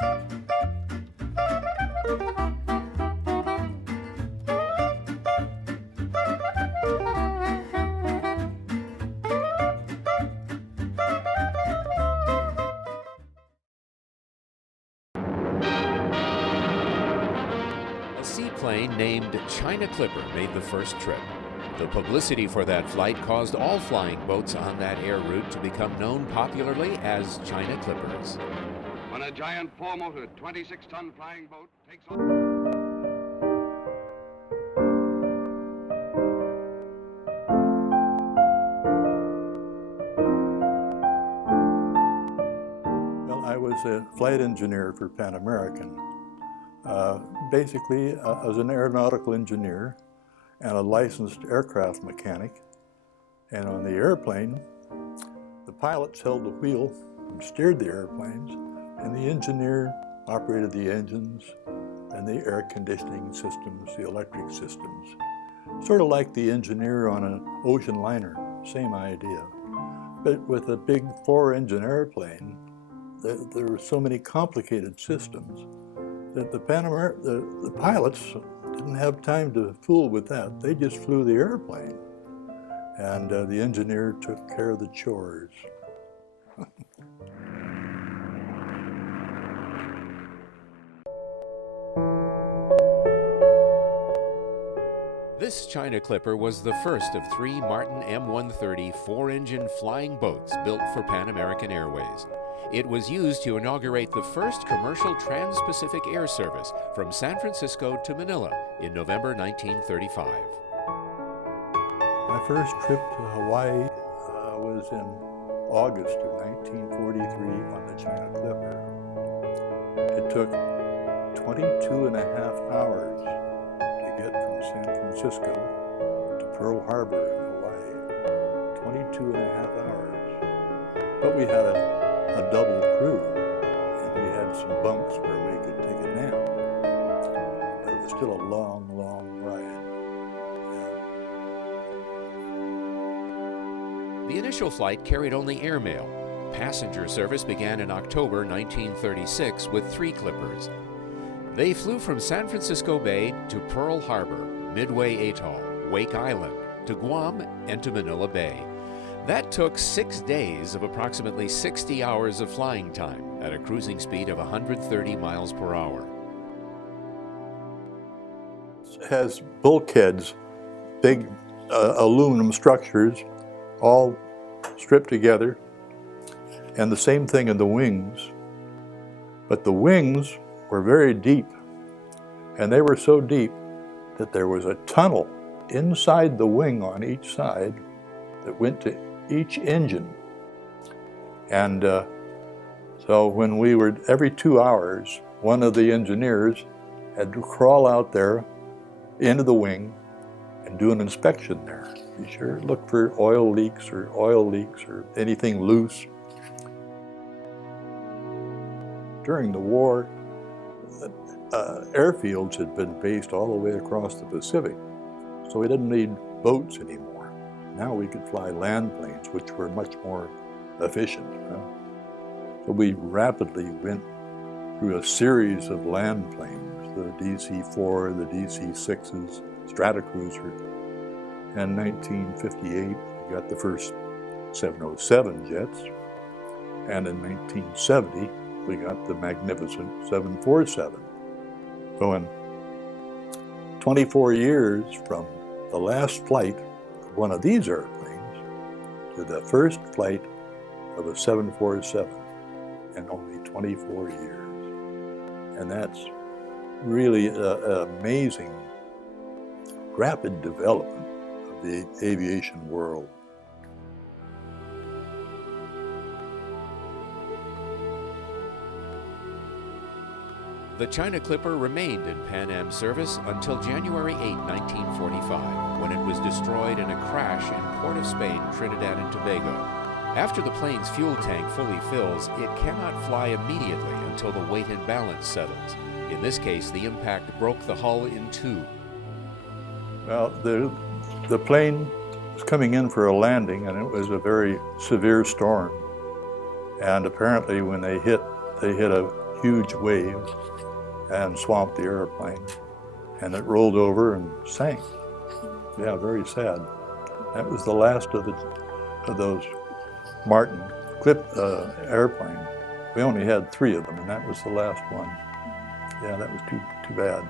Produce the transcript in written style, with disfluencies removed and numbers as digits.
A seaplane named China Clipper made the first trip. The publicity for that flight caused all flying boats on that air route to become known popularly as China Clippers. When a giant four-motor, 26-ton flying boat takes off. Well, I was a flight engineer for Pan American. Basically, I was an aeronautical engineer and a licensed aircraft mechanic. And on the airplane, the pilots held the wheel and steered the airplanes, and the engineer operated the engines and the air conditioning systems, the electric systems. Sort of like the engineer on an ocean liner, same idea. But with a big four-engine airplane, there were so many complicated systems that the pilots didn't have time to fool with that. They just flew the airplane, and the engineer took care of the chores. This China Clipper was the first of 3 Martin M130 4-engine flying boats built for Pan American Airways. It was used to inaugurate the first commercial trans-Pacific air service from San Francisco to Manila in November 1935. My first trip to Hawaii was in August of 1943 on the China Clipper. It took 22 and a half hours to get from San Francisco to Pearl Harbor in Hawaii. 22 and a half hours. But we had a double crew, and we had some bunks where we could take a nap. But it was still a long, long ride. Yeah. The initial flight carried only airmail. Passenger service began in October 1936 with 3 Clippers. They flew from San Francisco Bay to Pearl Harbor, Midway Atoll, Wake Island, to Guam, and to Manila Bay. That took 6 days of approximately 60 hours of flying time at a cruising speed of 130 miles per hour. It has bulkheads, big aluminum structures, all stripped together, and the same thing in the wings. But the wings were very deep, and they were so deep that there was a tunnel inside the wing on each side that went to each engine. And so when we were, every 2 hours, one of the engineers had to crawl out there into the wing and do an inspection there. Be sure, look for oil leaks or anything loose. During the war, airfields had been based all the way across the Pacific, so we didn't need boats anymore. Now we could fly land planes, which were much more efficient. So we rapidly went through a series of land planes, the DC-4, the DC-6s, Stratocruiser. In 1958, we got the first 707 jets, and in 1970, we got the magnificent 747. So in 24 years from the last flight of one of these airplanes to the first flight of a 747 in only 24 years. And that's really an amazing, rapid development of the aviation world. The China Clipper remained in Pan Am service until January 8, 1945, when it was destroyed in a crash in Port of Spain, Trinidad and Tobago. After the plane's fuel tank fully fills, it cannot fly immediately until the weight and balance settles. In this case, the impact broke the hull in two. Well, the plane was coming in for a landing, and it was a very severe storm. And apparently when they hit a huge wave and swamped the airplane, and it rolled over and sank. Yeah, very sad. That was the last of those Martin airplanes. We only had 3 of them, and that was the last one. Yeah, that was too bad.